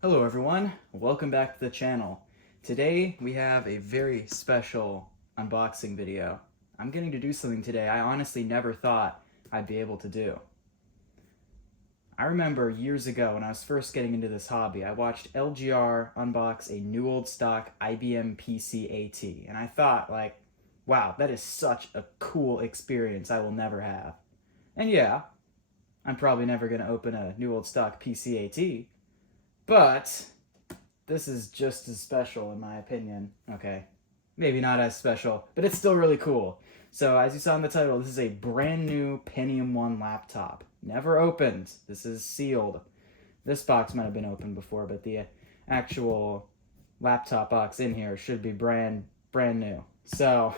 Hello everyone, welcome back to the channel. Today we have a very special unboxing video. I'm getting to do something today I honestly never thought I'd be able to do. I remember years ago when I was first getting into this hobby, I watched LGR unbox a new old stock IBM PC AT, and I thought wow, that is such a cool experience I will never have. And yeah, I'm probably never going to open a new old stock PC AT, but this is just as special in my opinion. Okay, maybe not as special, but it's still really cool. So as you saw in the title, this is a brand new Pentium 1 laptop. Never opened. This is sealed. This box might have been opened before, but the actual laptop box in here should be brand new. So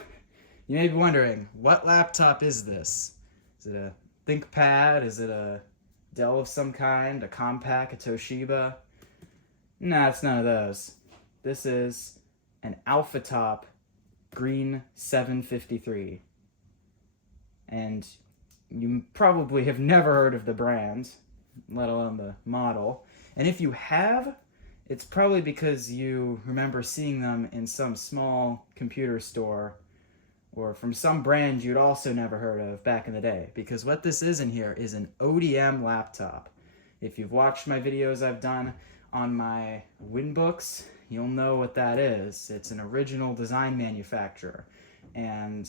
you may be wondering, what laptop is this? Is it a ThinkPad? Is it a Dell of some kind? A Compaq? A Toshiba? Nah, it's none of those. This is an AlphaTop Green 753. And you probably have never heard of the brand, let alone the model. And if you have, it's probably because you remember seeing them in some small computer store or from some brand you'd also never heard of back in the day. Because what this is in here is an ODM laptop. If you've watched my videos I've done on my Winbooks, you'll know what that is. It's an original design manufacturer, and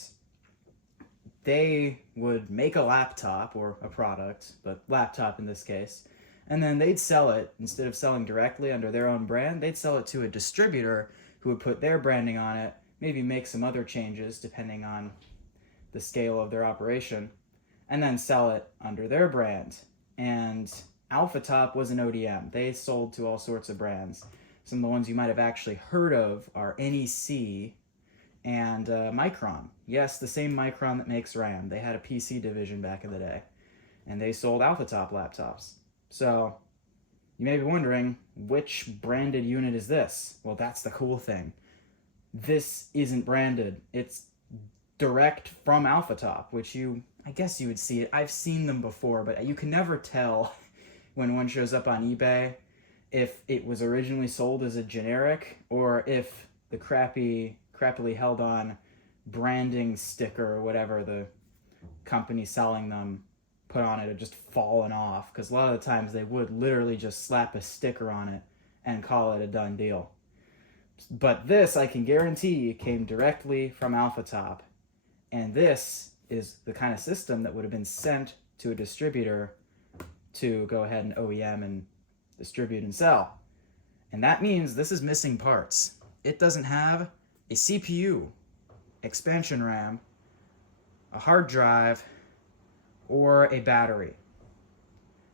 they would make a laptop or a product, but laptop in this case, and then they'd sell it. Instead of selling directly under their own brand, they'd sell it to a distributor who would put their branding on it, maybe make some other changes depending on the scale of their operation, and then sell it under their brand. And AlphaTop was an ODM. They sold to all sorts of brands. Some of the ones you might have actually heard of are NEC and Micron. Yes, the same Micron that makes RAM. They had a PC division back in the day, and they sold AlphaTop laptops. So you may be wondering, which branded unit is this? Well, that's the cool thing. This isn't branded. It's direct from AlphaTop, which I guess you would see it. I've seen them before, but you can never tell when one shows up on eBay if it was originally sold as a generic or if the crappily held on branding sticker or whatever the company selling them put on it had just fallen off, because a lot of the times they would literally just slap a sticker on it and call it a done deal. But this, I can guarantee, came directly from AlphaTop, and this is the kind of system that would have been sent to a distributor to go ahead and OEM and distribute and sell. And that means this is missing parts. It doesn't have a CPU, expansion RAM, a hard drive, or a battery.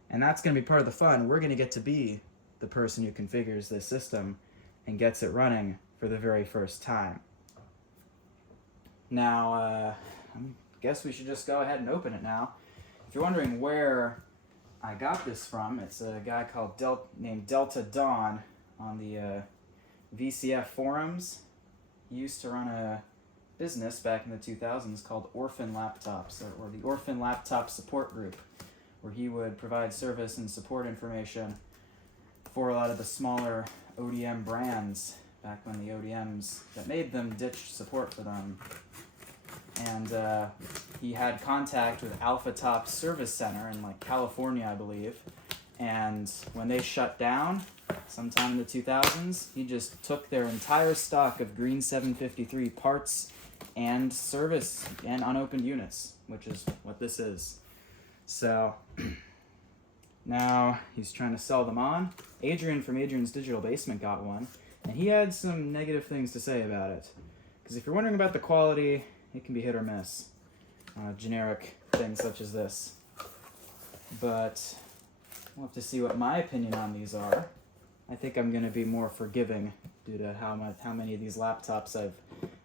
And that's going to be part of the fun. We're going to get to be the person who configures this system and gets it running for the very first time. Now, I guess we should just go ahead and open it now. If you're wondering where I got this from, it's a guy named Delta Dawn on the VCF forums. He used to run a business back in the 2000s called Orphan Laptops, or the Orphan Laptop Support Group, where he would provide service and support information for a lot of the smaller ODM brands back when the ODMs that made them ditched support for them. And he had contact with AlphaTop Service Center in California, I believe. And when they shut down, sometime in the 2000s, he just took their entire stock of Green 753 parts and service and unopened units, which is what this is. So now he's trying to sell them on. Adrian from Adrian's Digital Basement got one, and he had some negative things to say about it. Because if you're wondering about the quality, it can be hit or miss. Generic things such as this. But we'll have to see what my opinion on these are. I think I'm going to be more forgiving due to how many of these laptops I've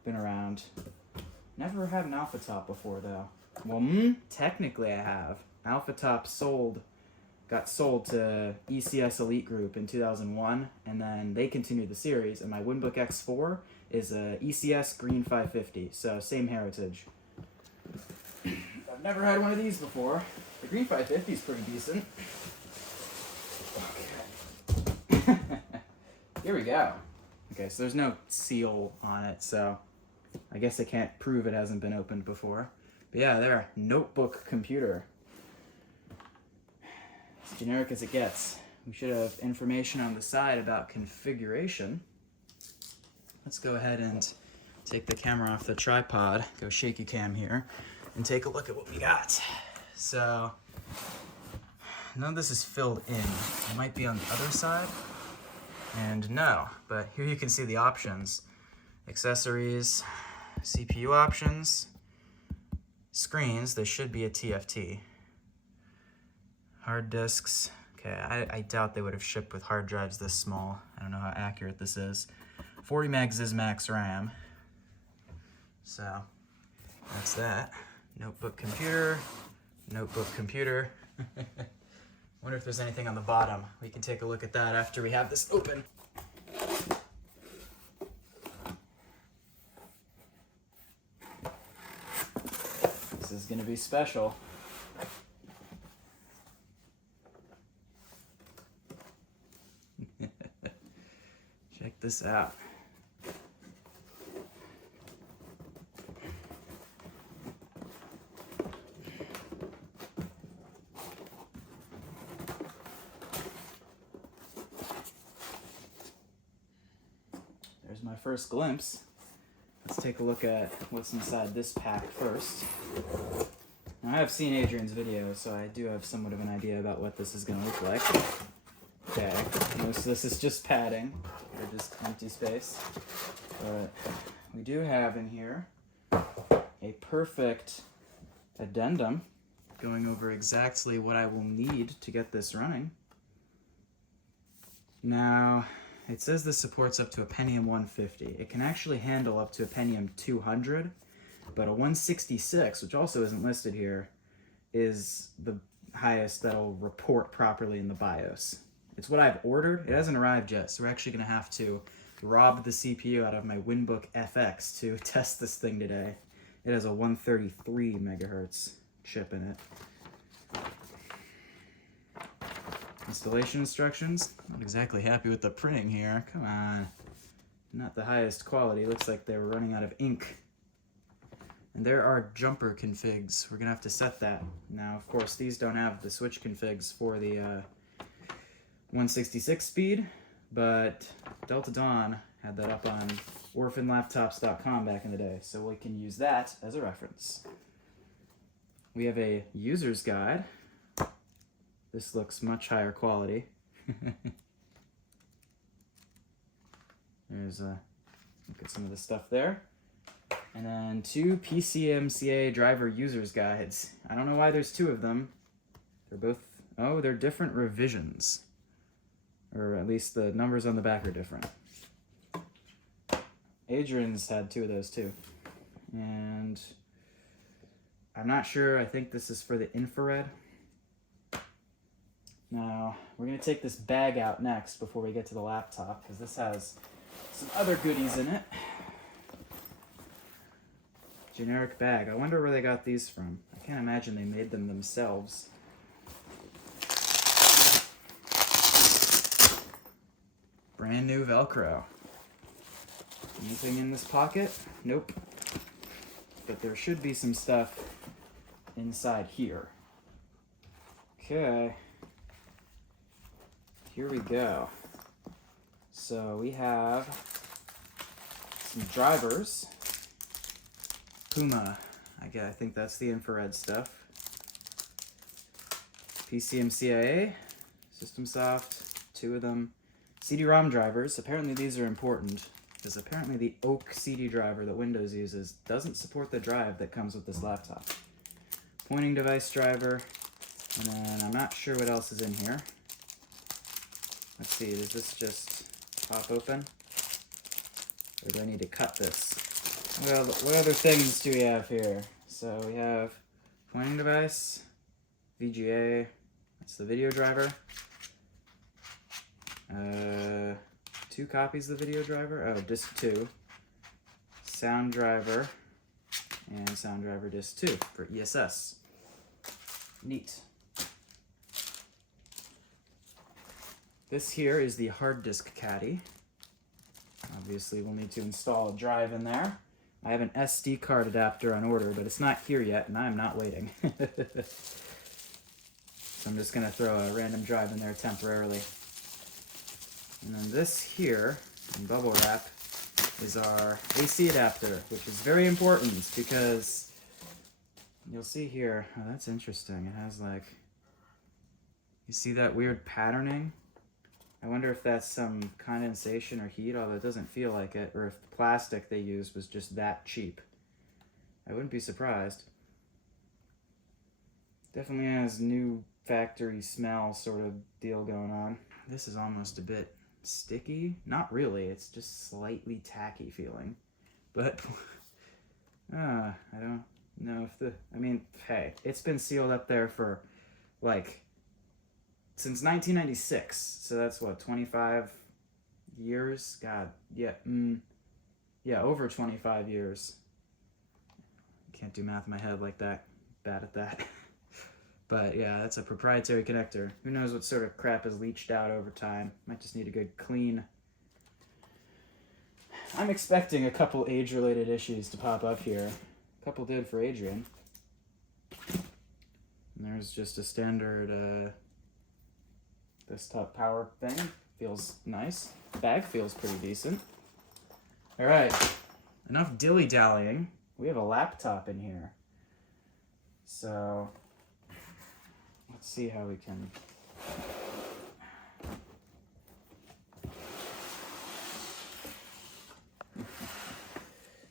been around. Never had an AlphaTop before, though. Well, technically I have. AlphaTop got sold to ECS Elite Group in 2001, and then they continued the series, and my Winbook X4 is a ECS Green 550, so same heritage. I've never had one of these before. The Green 550 is pretty decent. Okay. Here we go. Okay, so there's no seal on it, so I guess I can't prove it hasn't been opened before. But yeah, there, notebook computer. As generic as it gets. We should have information on the side about configuration. Let's go ahead and take the camera off the tripod, go shaky cam here, and take a look at what we got. So, none of this is filled in. It might be on the other side, and no, but here you can see the options. Accessories, CPU options, screens, there should be a TFT. Hard disks, okay, I doubt they would have shipped with hard drives this small. I don't know how accurate this is. 40 megs is max RAM. So, that's that. Notebook computer, notebook computer. Wonder if there's anything on the bottom. We can take a look at that after we have this open. This is gonna be special. Check this out. There's my first glimpse. Let's take a look at what's inside this pack first. Now, I have seen Adrian's video, so I do have somewhat of an idea about what this is going to look like. Okay, most of this is just padding, or just empty space. But we do have in here a perfect addendum going over exactly what I will need to get this running. Now, it says this supports up to a Pentium 150. It can actually handle up to a Pentium 200, but a 166, which also isn't listed here, is the highest that'll report properly in the BIOS. It's what I've ordered. It hasn't arrived yet, so we're actually going to have to rob the CPU out of my Winbook FX to test this thing today. It has a 133 megahertz chip in it. Installation instructions. Not exactly happy with the printing here. Come on. Not the highest quality. Looks like they were running out of ink. And there are jumper configs. We're going to have to set that. Now, of course, these don't have the switch configs for the 166 speed, but Delta Dawn had that up on orphanlaptops.com back in the day, so we can use that as a reference. We have a user's guide. This looks much higher quality. There's a look at some of the stuff there. And then 2 PCMCIA driver users guides. I don't know why there's 2 of them. They're both, oh, they're different revisions. Or at least the numbers on the back are different. Adrian's had 2 of those too. And I'm not sure, I think this is for the infrared. Now, we're going to take this bag out next before we get to the laptop, because this has some other goodies in it. Generic bag. I wonder where they got these from. I can't imagine they made them themselves. Brand new Velcro. Anything in this pocket? Nope. But there should be some stuff inside here. Okay. Here we go. So we have some drivers. Puma. I think that's the infrared stuff. PCMCIA, SystemSoft, 2 of them. CD-ROM drivers. Apparently these are important, because apparently the Oak CD driver that Windows uses doesn't support the drive that comes with this laptop. Pointing device driver, and then I'm not sure what else is in here. Let's see, does this just pop open? Or do I need to cut this? Well, what other things do we have here? So we have pointing device, VGA, that's the video driver. 2 copies of the video driver, oh, disk 2. Sound driver, and sound driver disk 2 for ESS. Neat. This here is the hard disk caddy. Obviously, we'll need to install a drive in there. I have an SD card adapter on order, but it's not here yet, and I'm not waiting. So I'm just going to throw a random drive in there temporarily. And then this here, in bubble wrap, is our AC adapter, which is very important because you'll see here, oh, that's interesting. It has like, you see that weird patterning? I wonder if that's some condensation or heat, although it doesn't feel like it, or if the plastic they used was just that cheap. I wouldn't be surprised. Definitely has new factory smell sort of deal going on. This is almost a bit sticky. Not really, it's just slightly tacky feeling. But, I don't know if I mean, hey, it's been sealed up there for, like, since 1996, so that's what, 25 years? God, yeah, yeah, over 25 years. Can't do math in my head like that. Bad at that. But yeah, that's a proprietary connector. Who knows what sort of crap has leached out over time. Might just need a good clean. I'm expecting a couple age-related issues to pop up here. A couple did for Adrian. And there's just a standard desktop power thing. Feels nice. Bag feels pretty decent. All right, enough dilly-dallying. We have a laptop in here. So let's see how we can.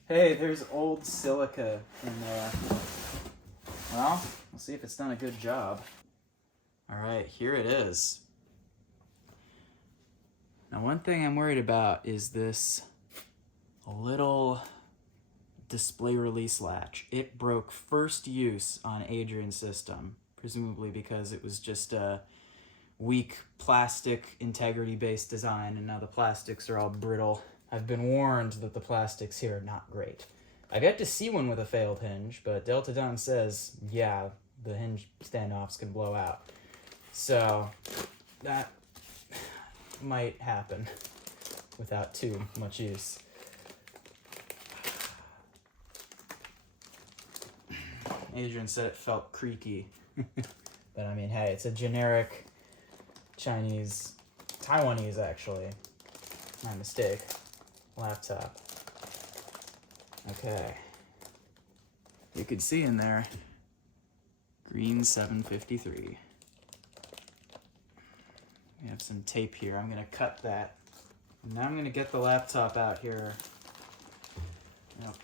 Hey, there's old silica in there. Well, we'll see if it's done a good job. All right, here it is. Now, one thing I'm worried about is this little display release latch. It broke first use on Adrian's system, presumably because it was just a weak plastic integrity-based design, and now the plastics are all brittle. I've been warned that the plastics here are not great. I've yet to see one with a failed hinge, but Delta Dawn says, yeah, the hinge standoffs can blow out. So that might happen without too much use. Adrian said it felt creaky. But I mean, hey, it's a generic Chinese, Taiwanese actually, my mistake, laptop. Okay. You can see in there, green 753. We have some tape here. I'm gonna cut that. Now I'm gonna get the laptop out here. Nope.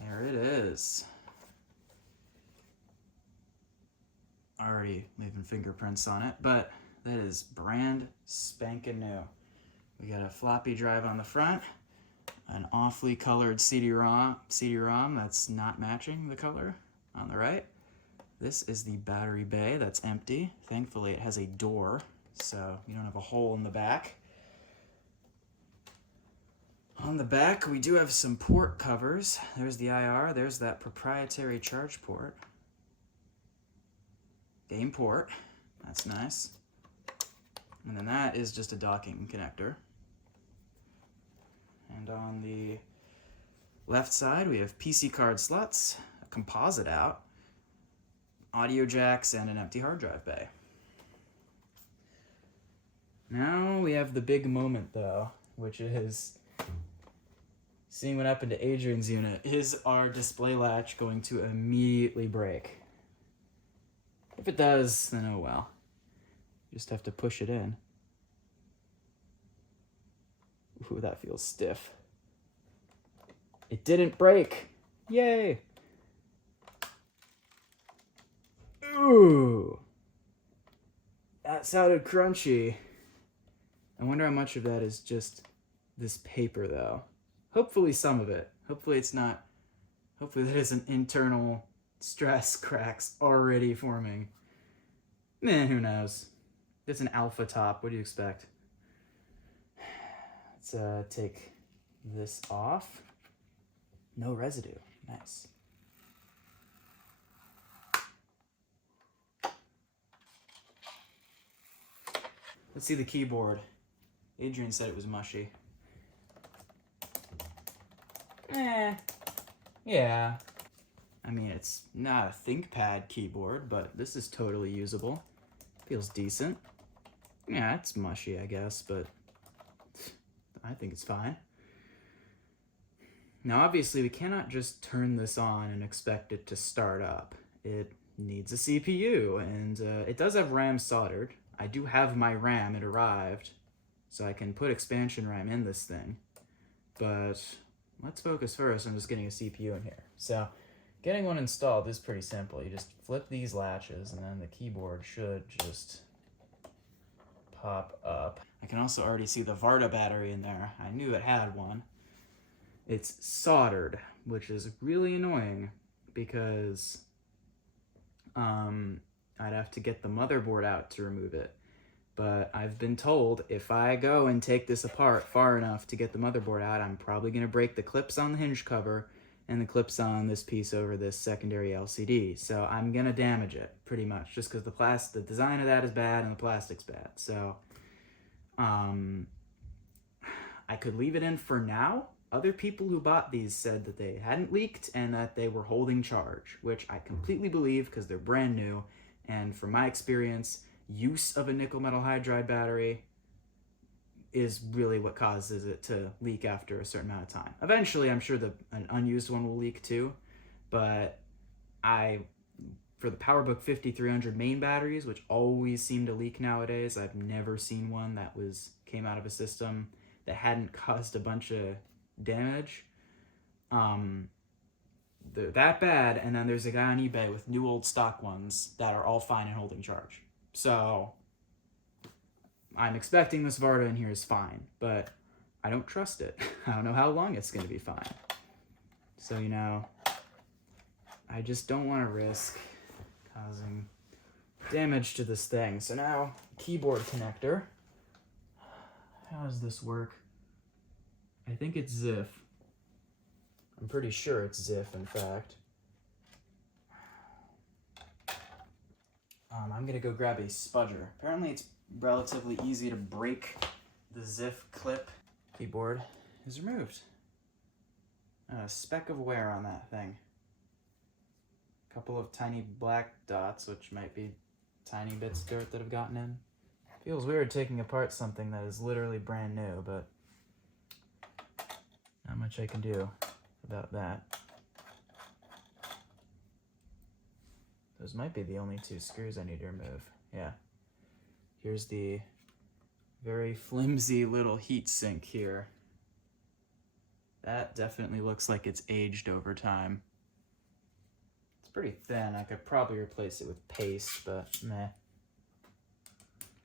There it is. Already leaving fingerprints on it, but that is brand spanking new. We got a floppy drive on the front, an awfully colored CD-ROM that's not matching the color on the right. This is the battery bay that's empty. Thankfully it has a door, so you don't have a hole in the back. On the back we do have some port covers. There's the IR, there's that proprietary charge port. Game port, that's nice. And then that is just a docking connector. And on the left side, we have PC card slots, a composite out, audio jacks, and an empty hard drive bay. Now we have the big moment, though, which is seeing what happened to Adrian's unit. Is our display latch going to immediately break? If it does, then oh well. Just have to push it in. Ooh, that feels stiff. It didn't break. Yay! Ooh! That sounded crunchy. I wonder how much of that is just this paper, though. Hopefully some of it. Hopefully it's not... Hopefully that isn't internal stress cracks already forming. Man, who knows? It's an alpha top. What do you expect? Let's take this off. No residue. Nice. Let's see the keyboard. Adrian said it was mushy. Yeah. I mean, it's not a ThinkPad keyboard, but this is totally usable. Feels decent. Yeah, it's mushy, I guess, but I think it's fine. Now, obviously, we cannot just turn this on and expect it to start up. It needs a CPU, and it does have RAM soldered. I do have my RAM, it arrived, so I can put expansion RAM in this thing. But let's focus first on just getting a CPU in here. So, getting one installed is pretty simple. You just flip these latches, and then the keyboard should just pop up. I can also already see the Varta battery in there. I knew it had one. It's soldered, which is really annoying because I'd have to get the motherboard out to remove it. But I've been told if I go and take this apart far enough to get the motherboard out, I'm probably going to break the clips on the hinge cover and the clips on this piece over this secondary LCD. So I'm going to damage it pretty much just because the design of that is bad and the plastic's bad. So I could leave it in for now. Other people who bought these said that they hadn't leaked and that they were holding charge, which I completely believe because they're brand new. And from my experience, use of a nickel metal hydride battery is really what causes it to leak after a certain amount of time. Eventually, I'm sure an unused one will leak too, but for the PowerBook 5300 main batteries, which always seem to leak nowadays, I've never seen one that came out of a system that hadn't caused a bunch of damage. They're that bad, and then there's a guy on eBay with new old stock ones that are all fine and holding charge. So I'm expecting this Varta in here is fine, but I don't trust it. I don't know how long it's going to be fine. So, I just don't want to risk causing damage to this thing. So now, keyboard connector. How does this work? I think it's ZIF. I'm pretty sure it's ZIF, in fact. I'm going to go grab a spudger. Apparently it's relatively easy to break the ZIF clip. Keyboard is removed. A speck of wear on that thing. A couple of tiny black dots, which might be tiny bits of dirt that have gotten in. Feels weird taking apart something that is literally brand new, but not much I can do about that. Those might be the only two screws I need to remove. Yeah. Here's the very flimsy little heat sink here. That definitely looks like it's aged over time. It's pretty thin. I could probably replace it with paste, but meh.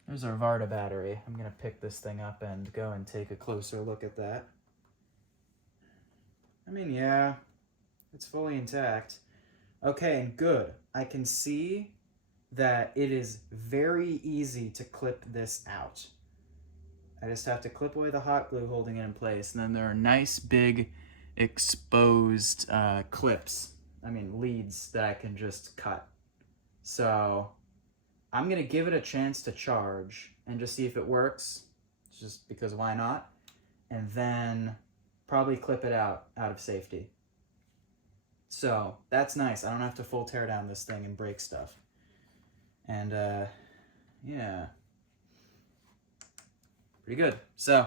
There's our Varta battery. I'm gonna pick this thing up and go and take a closer look at that. I mean, yeah, it's fully intact. Okay, and good. I can see that it is very easy to clip this out. I just have to clip away the hot glue holding it in place, and then there are nice big exposed leads that I can just cut. So I'm gonna give it a chance to charge and just see if it works, just because why not? And then probably clip it out of safety. So that's nice. I don't have to full tear down this thing and break stuff. And yeah, pretty good. So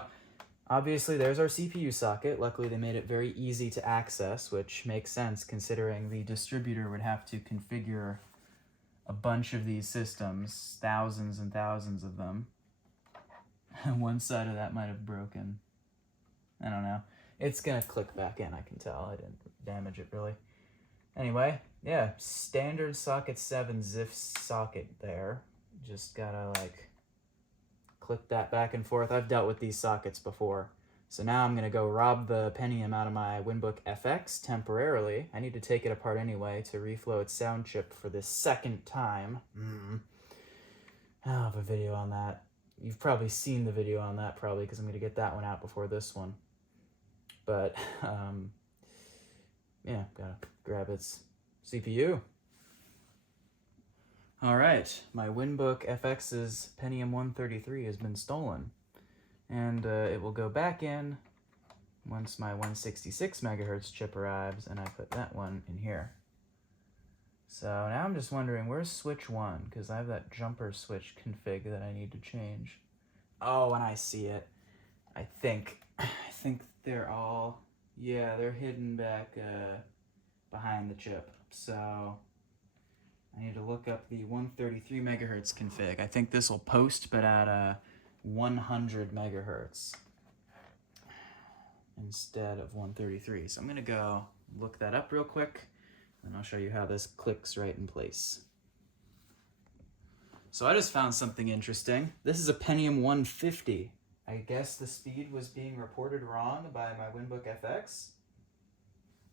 obviously there's our CPU socket. Luckily they made it very easy to access, which makes sense considering the distributor would have to configure a bunch of these systems, thousands and thousands of them. One side of that might have broken. I don't know. It's gonna click back in, I can tell. I didn't damage it really. Anyway, yeah, standard socket 7 ZIF socket there. Just gotta click that back and forth. I've dealt with these sockets before. So now I'm gonna go rob the Pentium out of my Winbook FX temporarily. I need to take it apart anyway to reflow its sound chip for the second time. I'll have a video on that. You've probably seen the video on that because I'm gonna get that one out before this one. But yeah, gotta grab its CPU. All right, my Winbook FX's Pentium 133 has been stolen, and it will go back in once my 166 megahertz chip arrives, and I put that one in here. So now I'm just wondering, where's switch 1? Because I have that jumper switch config that I need to change. Oh, and I see it. I think they're all, yeah, they're hidden back behind the chip. So I need to look up the 133 megahertz config. I think this will post, but at 100 megahertz instead of 133. So I'm gonna go look that up real quick, and I'll show you how this clicks right in place. So I just found something interesting. This is a Pentium 150. I guess the speed was being reported wrong by my Winbook FX.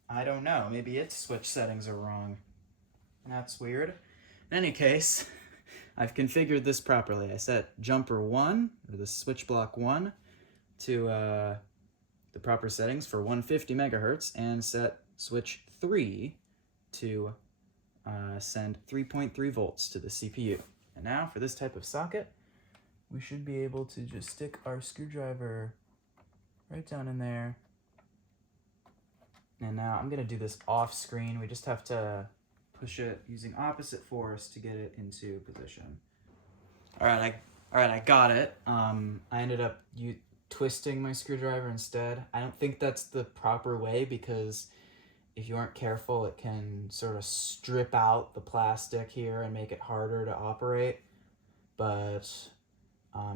I don't know, maybe its switch settings are wrong. That's weird. In any case, I've configured this properly. I set jumper 1, or the switch block 1, to the proper settings for 150 megahertz, and set switch 3 to send 3.3 volts to the CPU. And now for this type of socket, we should be able to just stick our screwdriver right down in there. And now I'm gonna do this off screen. We just have to push it using opposite force to get it into position. All right, I got it. I ended up twisting my screwdriver instead. I don't think that's the proper way, because if you aren't careful, it can sort of strip out the plastic here and make it harder to operate. But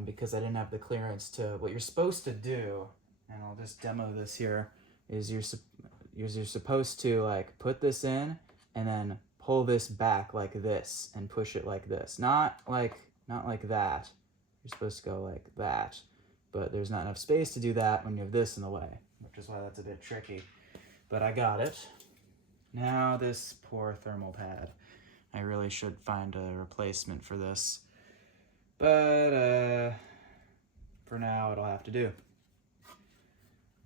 because I didn't have the clearance to, what you're supposed to do, and I'll just demo this here, is you're supposed to like put this in and then pull this back like this and push it like this. Not like that. You're supposed to go like that. But there's not enough space to do that when you have this in the way, which is why that's a bit tricky. But I got it. Now this poor thermal pad. I really should find a replacement for this. But for now it'll have to do.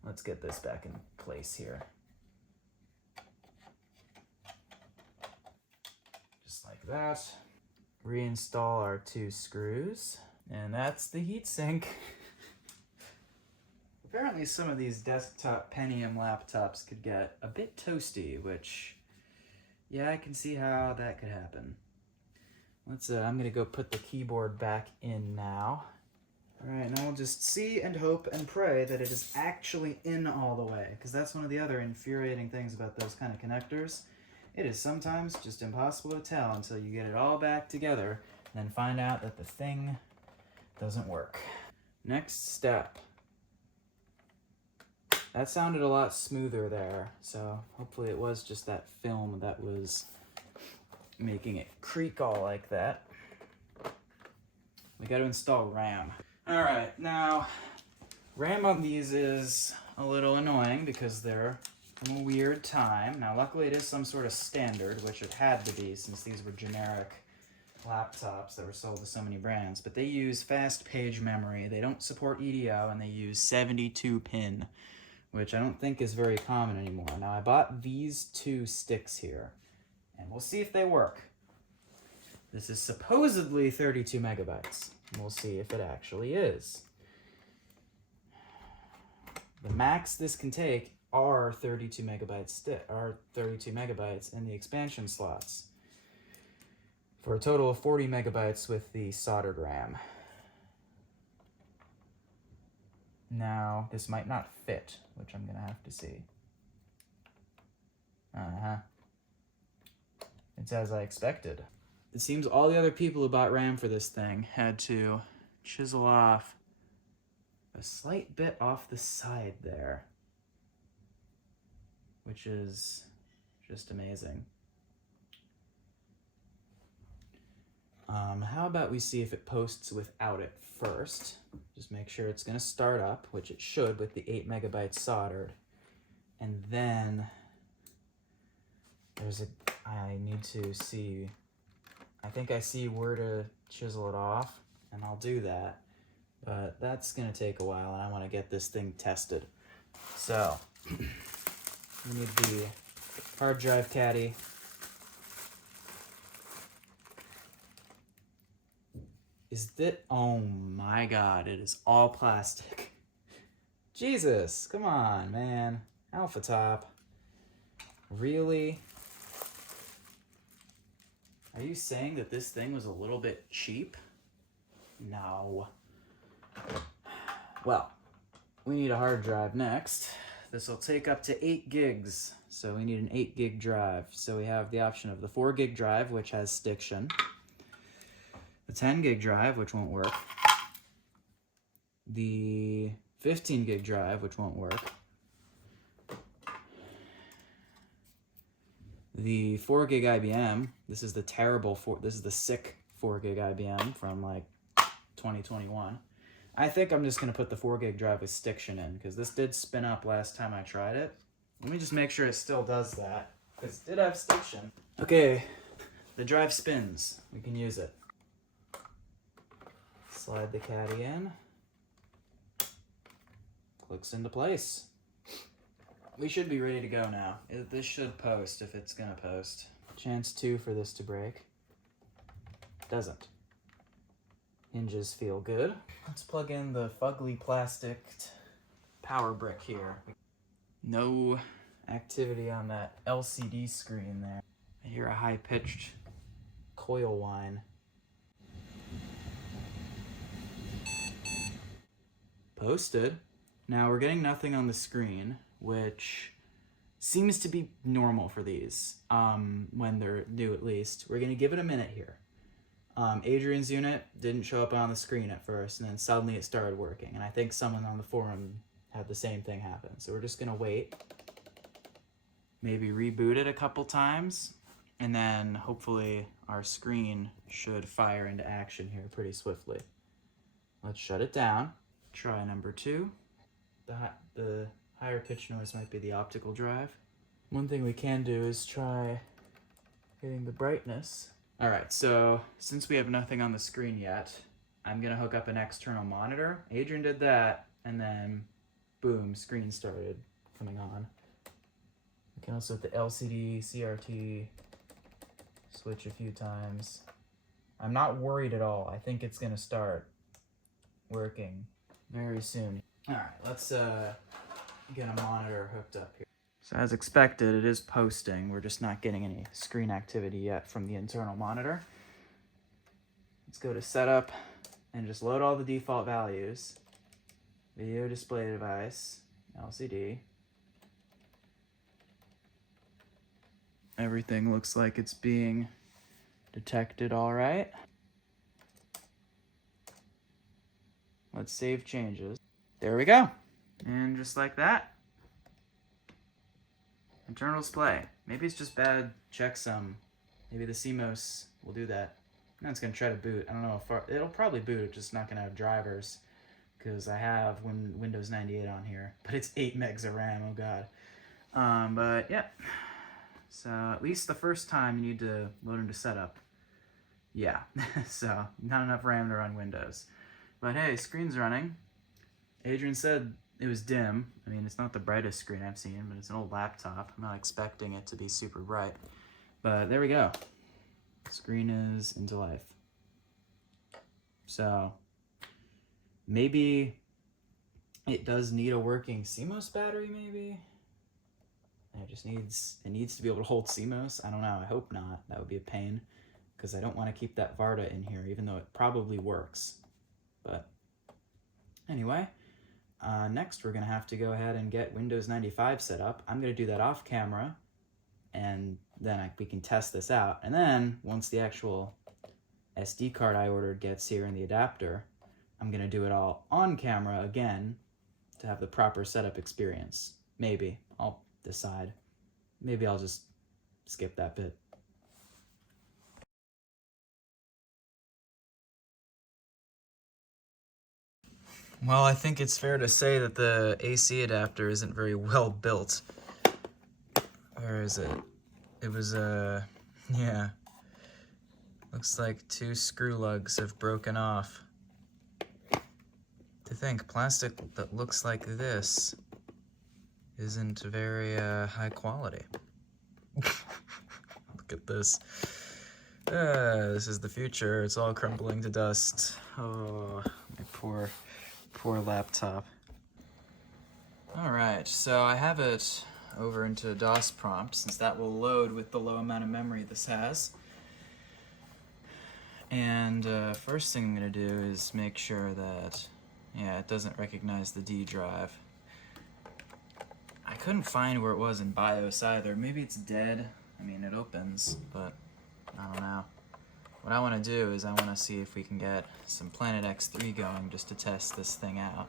Let's get this back in place here. Just like that. Reinstall our 2 screws. And that's the heatsink. Apparently some of these desktop Pentium laptops could get a bit toasty, which, yeah, I can see how that could happen. I'm gonna go put the keyboard back in now. All right, now we'll just see and hope and pray that it is actually in all the way, because that's one of the other infuriating things about those kind of connectors. It is sometimes just impossible to tell until you get it all back together and then find out that the thing doesn't work. Next step. That sounded a lot smoother there, so hopefully it was just that film that was making it creak all like that. We got to install RAM. All right, now RAM on these is a little annoying because they're from a weird time. Now luckily it is some sort of standard, which it had to be since these were generic laptops that were sold to so many brands, but they use fast page memory. They don't support EDO, and they use 72 pin, which I don't think is very common anymore. Now I bought these 2 sticks here, and we'll see if they work. This is supposedly 32 megabytes. And we'll see if it actually is. The max this can take are 32 megabytes in the expansion slots, for a total of 40 megabytes with the soldered RAM. Now, this might not fit, which I'm gonna have to see. It's as I expected. It seems all the other people who bought RAM for this thing had to chisel off a slight bit off the side there, which is just amazing. How about we see if it posts without it first? Just make sure it's gonna start up, which it should with the 8 megabytes soldered. And then I need to see, I think I see where to chisel it off, and I'll do that. But that's gonna take a while, and I wanna get this thing tested. So, we need the hard drive caddy. Is that, oh my god, it is all plastic. Jesus, come on, man. Alpha Top. Really? Are you saying that this thing was a little bit cheap? No. Well, we need a hard drive next. This will take up to 8 gigs, so we need an 8 gig drive. So we have the option of the 4 gig drive, which has Stiction, the 10 gig drive, which won't work, the 15 gig drive, which won't work, the 4 gig IBM. This is the this is the sick 4 gig IBM from like 2021. I think I'm just gonna put the 4 gig drive with Stiction in, because this did spin up last time I tried it. Let me just make sure it still does that, because it did have Stiction. Okay, the drive spins. We can use it. Slide the caddy in. Clicks into place. We should be ready to go now. This should post if it's gonna post. Chance 2 for this to break. Doesn't. Hinges feel good. Let's plug in the fugly plastic power brick here. No activity on that LCD screen there. I hear a high-pitched coil whine. Posted. Now we're getting nothing on the screen, which seems to be normal for these, when they're new at least. We're gonna give it a minute here. Adrian's unit didn't show up on the screen at first, and then suddenly it started working. And I think someone on the forum had the same thing happen. So we're just gonna wait, maybe reboot it a couple times, and then hopefully our screen should fire into action here pretty swiftly. Let's shut it down. Try number 2. The higher pitch noise might be the optical drive. One thing we can do is try getting the brightness. All right, so since we have nothing on the screen yet, I'm gonna hook up an external monitor. Adrian did that, and then boom, screen started coming on. We can also hit the LCD, CRT, switch a few times. I'm not worried at all. I think it's gonna start working very soon. All right, let's get a monitor hooked up here. So as expected, it is posting. We're just not getting any screen activity yet from the internal monitor. Let's go to setup and just load all the default values. Video display device, LCD. Everything looks like it's being detected all right. Let's save changes. There we go. And just like that, internal display. Maybe it's just bad checksum. Maybe the CMOS will do that. Now it's gonna try to boot. I don't know if it'll probably boot. It's just not gonna have drivers, because I have Windows 98 on here, but it's 8 megs of RAM. Oh god. But yeah. So at least the first time you need to load into setup. Yeah. So not enough RAM to run Windows. But hey, screen's running. Adrian said it was dim. I mean, it's not the brightest screen I've seen, but it's an old laptop. I'm not expecting it to be super bright. But there we go. Screen is into life. So maybe it does need a working CMOS battery, maybe? It needs to be able to hold CMOS. I don't know. I hope not. That would be a pain, because I don't want to keep that Varda in here, even though it probably works. But anyway, next we're going to have to go ahead and get Windows 95 set up. I'm going to do that off camera, and then we can test this out. And then once the actual SD card I ordered gets here in the adapter, I'm going to do it all on camera again to have the proper setup experience. Maybe. I'll decide. Maybe I'll just skip that bit. Well, I think it's fair to say that the AC adapter isn't very well built. Where is it? It was, yeah. Looks like 2 screw lugs have broken off. To think, plastic that looks like this isn't very high quality. Look at this. This is the future. It's all crumbling to dust. Oh, my poor laptop. Alright, so I have it over into DOS prompt, since that will load with the low amount of memory this has. And first thing I'm going to do is make sure that, yeah, it doesn't recognize the D drive. I couldn't find where it was in BIOS either. Maybe it's dead. I mean, it opens, but I don't know. What I want to do is I want to see if we can get some Planet X3 going just to test this thing out.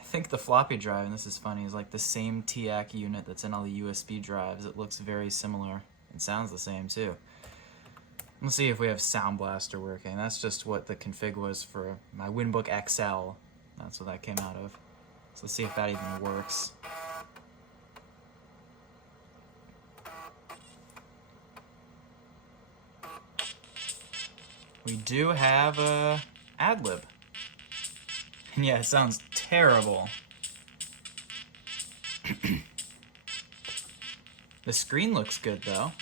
I think the floppy drive, and this is funny, is like the same TAC unit that's in all the USB drives. It looks very similar. It sounds the same too. Let's see if we have Sound Blaster working. That's just what the config was for my Winbook XL. That's what that came out of. So let's see if that even works. We do have AdLib. And yeah, it sounds terrible. The screen looks good though.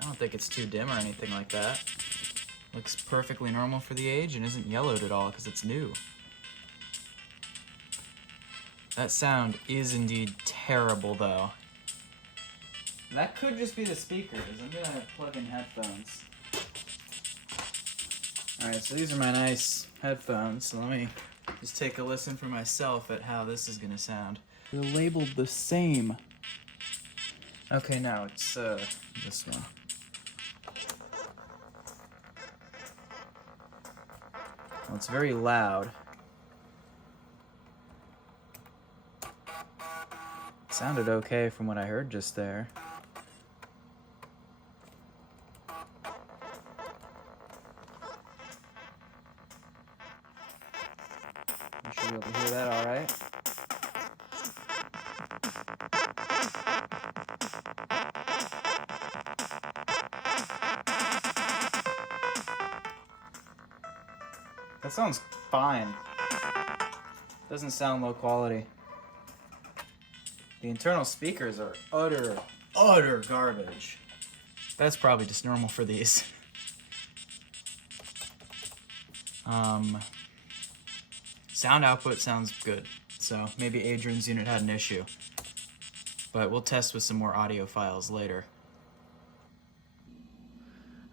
I don't think it's too dim or anything like that. Looks perfectly normal for the age and isn't yellowed at all because it's new. That sound is indeed terrible though. That could just be the speakers. I'm gonna plug in headphones. Alright, so these are my nice headphones, so let me just take a listen for myself at how this is gonna sound. They're labeled the same. Okay, now it's this one. Well, it's very loud. It sounded okay from what I heard just there. You should be able to hear that all right. That sounds fine. Doesn't sound low quality. The internal speakers are utter garbage. That's probably just normal for these. Sound output sounds good, so maybe Adrian's unit had an issue. But we'll test with some more audio files later.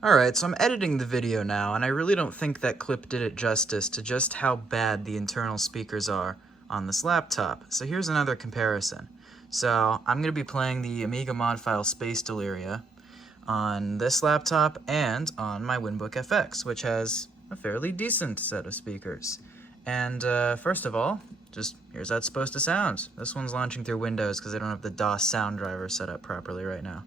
Alright, so I'm editing the video now, and I really don't think that clip did it justice to just how bad the internal speakers are on this laptop. So here's another comparison. So I'm going to be playing the Amiga mod file Space Deliria on this laptop and on my Winbook FX, which has a fairly decent set of speakers. And first of all, just here's how it's supposed to sound. This one's launching through Windows because I don't have the DOS sound driver set up properly right now.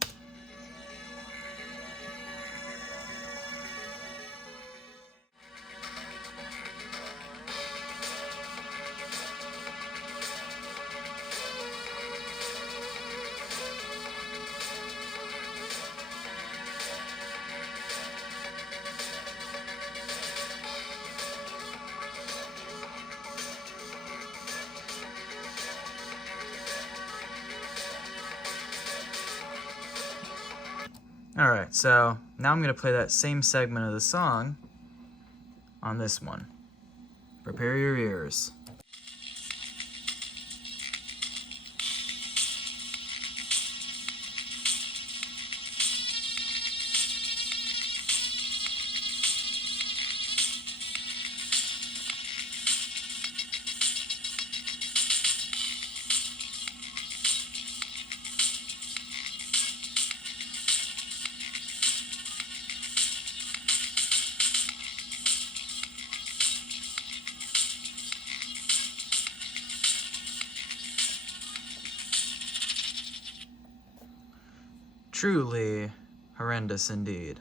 Alright, so now I'm going to play that same segment of the song on this one. Prepare your ears. Truly horrendous indeed.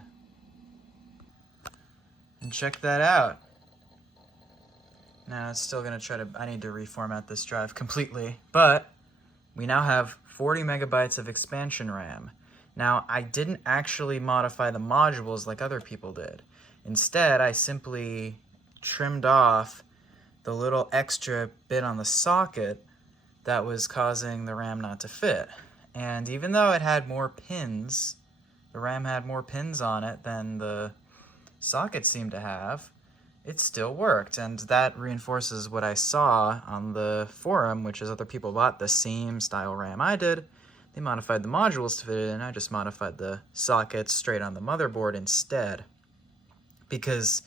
And check that out. Now it's still gonna try to, I need to reformat this drive completely, but we now have 40 megabytes of expansion RAM. Now I didn't actually modify the modules like other people did. Instead, I simply trimmed off the little extra bit on the socket that was causing the RAM not to fit. And even though it had more pins the RAM had more pins on it than the socket seemed to have, it still worked. And that reinforces what I saw on the forum, which is other people bought the same style RAM I did. They modified the modules to fit it in. I just modified the sockets straight on the motherboard instead. Because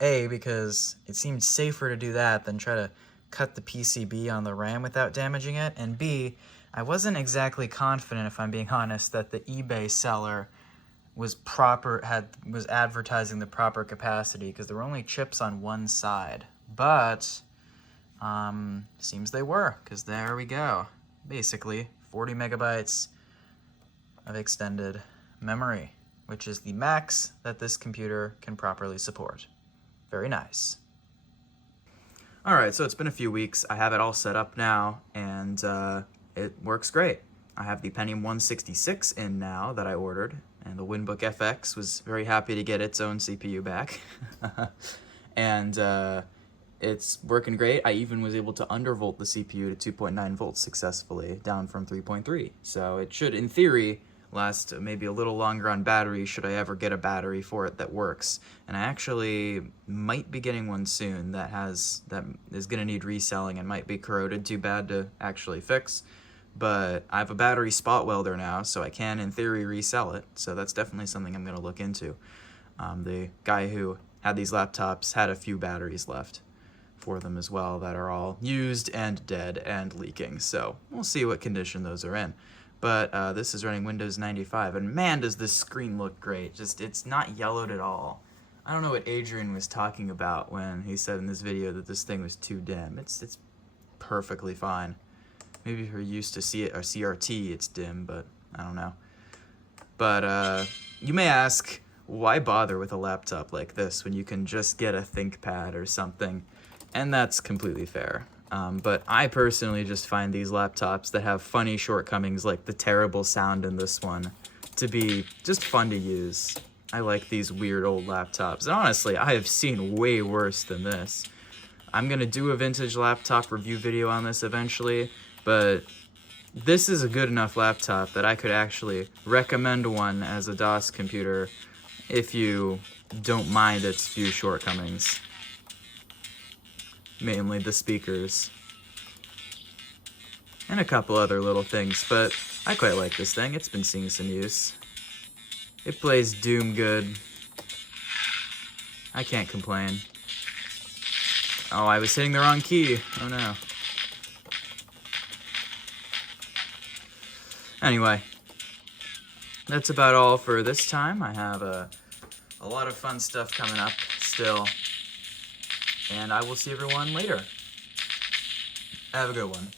it seemed safer to do that than try to cut the PCB on the RAM without damaging it, and B, I wasn't exactly confident, if I'm being honest, that the eBay seller was advertising the proper capacity, because there were only chips on one side. But seems they were, because there we go. Basically 40 megabytes of extended memory, which is the max that this computer can properly support. Very nice. Alright, so it's been a few weeks. I have it all set up now, and it works great. I have the Pentium 166 in now that I ordered, and the Winbook FX was very happy to get its own CPU back. And it's working great. I even was able to undervolt the CPU to 2.9 volts successfully, down from 3.3. So it should, in theory, last maybe a little longer on battery should I ever get a battery for it that works. And I actually might be getting one soon that is going to need reselling and might be corroded too bad to actually fix. But I have a battery spot welder now, so I can, in theory, resell it. So that's definitely something I'm going to look into. The guy who had these laptops had a few batteries left for them as well that are all used and dead and leaking. So we'll see what condition those are in. But this is running Windows 95, and man, does this screen look great. Just, it's not yellowed at all. I don't know what Adrian was talking about when he said in this video that this thing was too dim. It's perfectly fine. Maybe if you're used to CRT, it's dim, but I don't know. But you may ask, why bother with a laptop like this when you can just get a ThinkPad or something? And that's completely fair. But I personally just find these laptops that have funny shortcomings, like the terrible sound in this one, to be just fun to use. I like these weird old laptops. And honestly, I have seen way worse than this. I'm gonna do a vintage laptop review video on this eventually, but this is a good enough laptop that I could actually recommend one as a DOS computer if you don't mind its few shortcomings. Mainly the speakers. And a couple other little things, but I quite like this thing. It's been seeing some use. It plays Doom good. I can't complain. Oh, I was hitting the wrong key. Oh no. Anyway, that's about all for this time. I have a lot of fun stuff coming up still. And I will see everyone later. Have a good one.